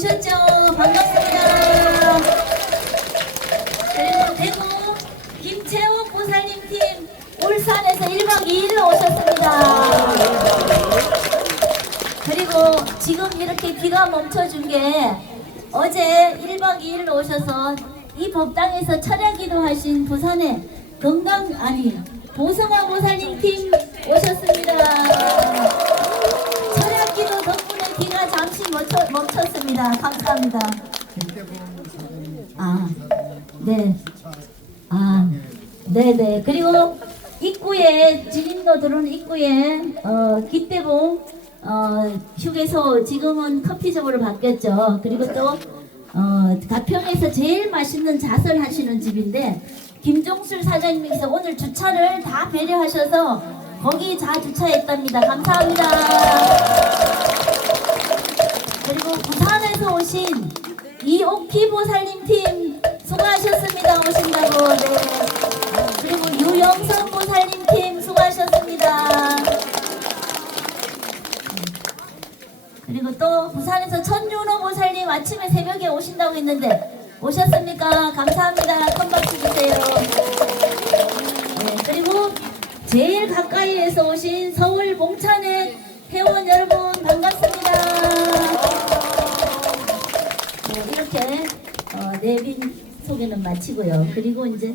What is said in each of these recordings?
오셨죠? 반갑습니다. 그리고 대구 김채욱 보살님 팀 울산에서 1박 2일로 오셨습니다. 그리고 지금 이렇게 비가 멈춰준 게 어제 1박 2일로 오셔서 이 법당에서 철야 기도 하신 부산의 건강 아니 보성아 보살님 팀 멈춰, 멈췄습니다. 감사합니다. 아, 네. 아, 네네. 그리고 입구에, 진입로 들어오는 입구에, 어, 기대봉, 어, 휴게소, 지금은 커피숍으로 바뀌었죠. 그리고 또, 어, 가평에서 제일 맛있는 자설 하시는 집인데, 김종술 사장님께서 오늘 주차를 다 배려하셔서 거기 자 주차했답니다. 감사합니다. 이옥희 보살님 팀 수고하셨습니다. 오신다고. 네. 그리고 유영선 보살님 팀 수고하셨습니다. 그리고 또 부산에서 천윤호 보살님 아침에 새벽에 오신다고 했는데 오셨습니까? 감사합니다. 큰 박수 주세요. 네, 그리고 제일 가까이에서 오신 서울 봉찬의 회원 여러분 이렇게 어, 내빈 소개는 마치고요. 그리고 이제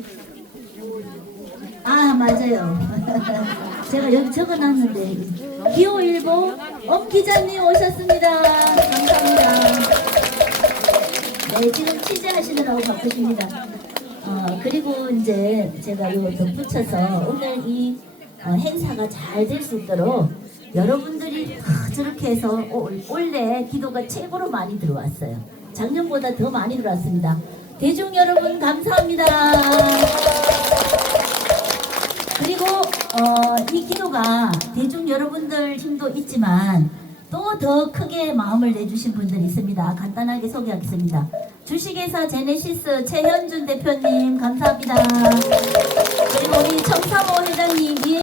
아 맞아요. 제가 여기 적어놨는데 기호일보 엄 기자님 오셨습니다. 감사합니다. 네 지금 취재하시느라고 바쁘십니다. 어, 그리고 이제 제가 요 덧붙여서 오늘 이 어, 행사가 잘 될 수 있도록 여러분들이 다 저렇게 해서 올- 올해 기도가 최고로 많이 들어왔어요. 작년보다 더 많이 들어왔습니다. 대중 여러분 감사합니다. 그리고 어, 이 기도가 대중 여러분들 힘도 있지만 또 더 크게 마음을 내주신 분들이 있습니다. 간단하게 소개하겠습니다. 주식회사 제네시스 최현준 대표님 감사합니다.